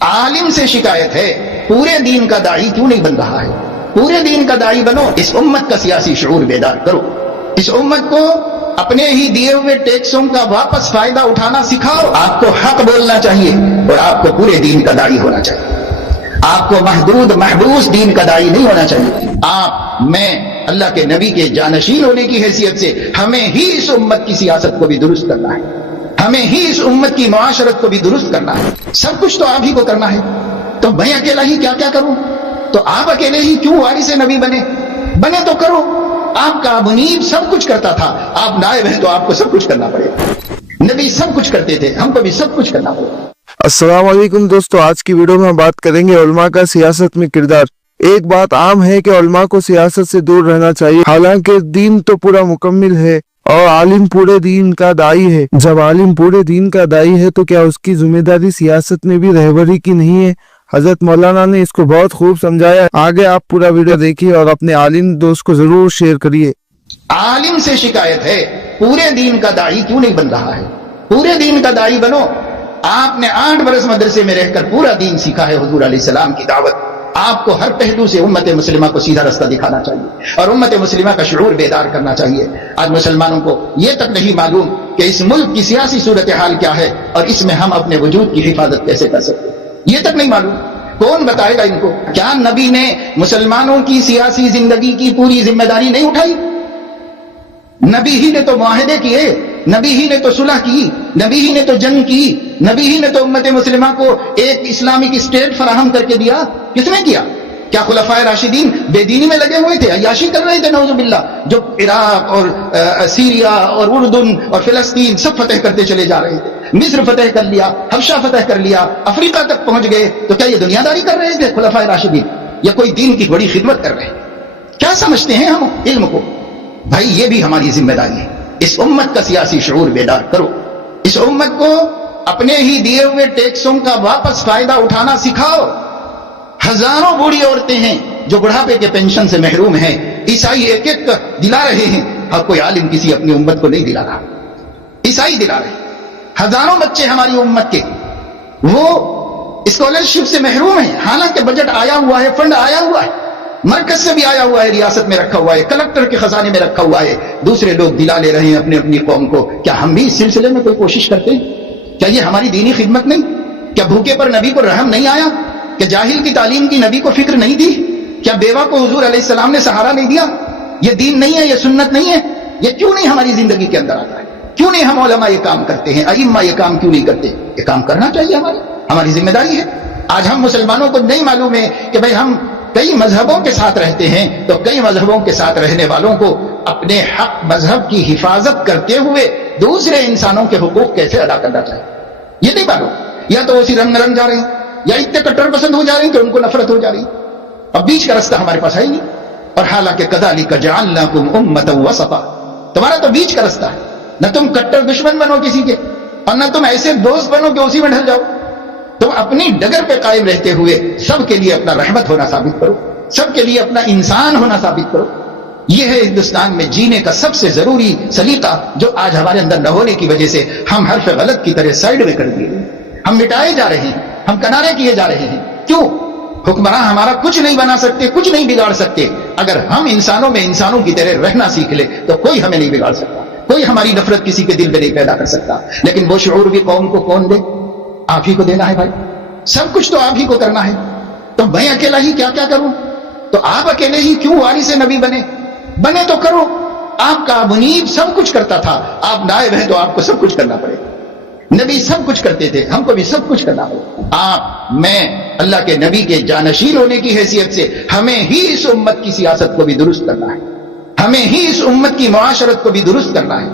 عالم سے شکایت ہے پورے دین کا داعی کیوں نہیں بن رہا ہے؟ پورے دین کا داعی بنو، اس امت کا سیاسی شعور بیدار کرو، اس امت کو اپنے ہی دیے ہوئے ٹیکسوں کا واپس فائدہ اٹھانا سکھاؤ۔ آپ کو حق بولنا چاہیے اور آپ کو پورے دین کا داعی ہونا چاہیے، آپ کو محدود محبوس دین کا داعی نہیں ہونا چاہیے۔ آپ میں اللہ کے نبی کے جانشین ہونے کی حیثیت سے ہمیں ہی اس امت کی سیاست کو بھی درست کرنا ہے، ہمیں ہی اس امت کی معاشرت کو بھی درست کرنا ہے۔ سب کچھ تو آپ ہی کو کرنا ہے، تو میں اکیلا ہی کیا کیا کروں؟ تو آپ اکیلے ہی کیوں وارث نبی بنے تو کرو۔ آپ کا منیب سب کچھ کرتا تھا، آپ نائب ہیں تو آپ کو سب کچھ کرنا پڑے گا۔ نبی سب کچھ کرتے تھے، ہم کو بھی سب کچھ کرنا پڑے گا۔ السلام علیکم دوستو، آج کی ویڈیو میں ہم بات کریں گے علماء کا سیاست میں کردار۔ ایک بات عام ہے کہ علماء کو سیاست سے دور رہنا چاہیے، حالانکہ دین تو پورا مکمل ہے اور عالم پورے دین کا داعی ہے۔ جب عالم پورے دین کا داعی ہے تو کیا اس کی ذمہ داری سیاست میں بھی رہبری کی نہیں ہے؟ حضرت مولانا نے اس کو بہت خوب سمجھایا۔ آگے آپ پورا ویڈیو دیکھیے اور اپنے عالم دوست کو ضرور شیئر کریے۔ عالم سے شکایت ہے پورے دین کا داعی کیوں نہیں بن رہا ہے؟ پورے دین کا داعی بنو۔ آپ نے 8 برس مدرسے میں رہ کر پورا دین سیکھا ہے، حضور علیہ السلام کی دعوت۔ آپ کو ہر پہلو سے امت مسلمہ کو سیدھا رستہ دکھانا چاہیے اور امت مسلمہ کا شعور بیدار کرنا چاہیے۔ آج مسلمانوں کو یہ تک نہیں معلوم کہ اس ملک کی سیاسی صورتحال کیا ہے اور اس میں ہم اپنے وجود کی حفاظت کیسے کر سکتے ہیں، یہ تک نہیں معلوم۔ کون بتائے گا ان کو؟ کیا نبی نے مسلمانوں کی سیاسی زندگی کی پوری ذمہ داری نہیں اٹھائی؟ نبی ہی نے تو معاہدے کیے، نبی ہی نے تو صلح کی، نبی ہی نے تو جنگ کی، نبی ہی نے تو امت مسلمہ کو ایک اسلامک اسٹیٹ فراہم کر کے دیا۔ کس نے کیا؟ کیا خلفائے راشدین بے دینی میں لگے ہوئے تھے، عیاشی کر رہے تھے؟ نعوذ باللہ، جو عراق اور سیریا اور اردن اور فلسطین سب فتح کرتے چلے جا رہے تھے، مصر فتح کر لیا، حبشہ فتح کر لیا، افریقہ تک پہنچ گئے، تو کیا یہ دنیا داری کر رہے تھے خلفائے راشدین یا کوئی دین کی بڑی خدمت کر رہے ہیں؟ کیا سمجھتے ہیں ہم علم کو؟ بھائی یہ بھی ہماری ذمہ داری ہے۔ اس امت کا سیاسی شعور بیدار کرو، اس امت کو اپنے ہی دیے ہوئے ٹیکسوں کا واپس فائدہ اٹھانا سکھاؤ۔ ہزاروں بوڑھی عورتیں ہیں جو بڑھاپے کے پینشن سے محروم ہیں، عیسائی ایک ایک دلا رہے ہیں اور کوئی عالم کسی اپنی امت کو نہیں دلا رہا، عیسائی دلا رہے ہیں۔ ہزاروں بچے ہماری امت کے وہ اسکالرشپ سے محروم ہیں، حالانکہ بجٹ آیا ہوا ہے، فنڈ آیا ہوا ہے، مرکز سے بھی آیا ہوا ہے، ریاست میں رکھا ہوا ہے، کلکٹر کے خزانے میں رکھا ہوا ہے، دوسرے لوگ دلا لے رہے ہیں اپنے اپنی قوم کو۔ کیا ہم بھی اس سلسلے میں کوئی کوشش کرتے ہیں؟ کیا یہ ہماری دینی خدمت نہیں؟ کیا بھوکے پر نبی کو رحم نہیں آیا؟ کیا جاہل کی تعلیم کی نبی کو فکر نہیں دی؟ کیا بیوہ کو حضور علیہ السلام نے سہارا نہیں دیا؟ یہ دین نہیں ہے، یہ سنت نہیں ہے؟ یہ کیوں نہیں ہماری زندگی کے اندر آتا ہے؟ کیوں نہیں ہم علماء یہ کام کرتے ہیں، ائمہ یہ کام کیوں نہیں کرتے؟ یہ کام کرنا چاہیے، ہماری ذمہ داری ہے۔ آج ہم مسلمانوں کو نہیں معلوم ہے کہ بھئی ہم کئی مذہبوں کے ساتھ رہتے ہیں، تو کئی مذہبوں کے ساتھ رہنے والوں کو اپنے حق مذہب کی حفاظت کرتے ہوئے دوسرے انسانوں کے حقوق کیسے ادا کرنا چاہیے، یہ نہیں معلوم۔ یا تو اسی رنگ جا رہے ہیں، یا اتنے کٹر پسند ہو جا رہے ہیں کہ ان کو نفرت ہو جا رہی ہے، اب بیچ کا رستہ ہمارے پاس ہے ہی نہیں۔ اور حالانکہ کذالک جعلناکم امۃ وسطا، تمہارا تو بیچ کا رستہ ہے، نہ تم کٹر دشمن بنو کسی کے اور نہ تم ایسے دوست بنو کہ اسی میں ڈھل جاؤ۔ تم اپنی ڈگر پہ قائم رہتے ہوئے سب کے لیے اپنا رحمت ہونا ثابت کرو، سب کے لیے اپنا انسان ہونا ثابت کرو۔ یہ ہے ہندوستان میں جینے کا سب سے ضروری سلیقہ، جو آج ہمارے اندر نہ ہونے کی وجہ سے ہم حرف غلط کی طرح سائیڈ میں کر دیے، ہم مٹائے جا رہے ہیں، ہم کنارے کیے جا رہے ہیں۔ کیوں؟ حکمراں ہمارا کچھ نہیں بنا سکتے، کچھ نہیں بگاڑ سکتے۔ اگر ہم انسانوں میں انسانوں کی طرح رہنا سیکھ لے تو کوئی ہمیں نہیں بگاڑ سکتا، کوئی ہماری نفرت کسی کے دل میں نہیں پیدا کر سکتا۔ لیکن وہ شعور بھی قوم کو کون دے؟ آپ ہی کو دینا ہے بھائی، سب کچھ تو آپ ہی کو کرنا ہے۔ تو میں اکیلا ہی کیا کیا کروں؟ تو آپ اکیلے ہی کیوں وارث نبی بنے تو کرو۔ آپ کا منیب سب کچھ کرتا تھا، آپ نائب ہیں تو آپ کو سب کچھ کرنا پڑے گا۔ نبی سب کچھ کرتے تھے، ہم کو بھی سب کچھ کرنا پڑے۔ آپ میں اللہ کے نبی کے جانشین ہونے کی حیثیت سے ہمیں ہی اس امت کی سیاست کو بھی درست کرنا ہے، ہمیں ہی اس امت کی معاشرت کو بھی درست کرنا ہے۔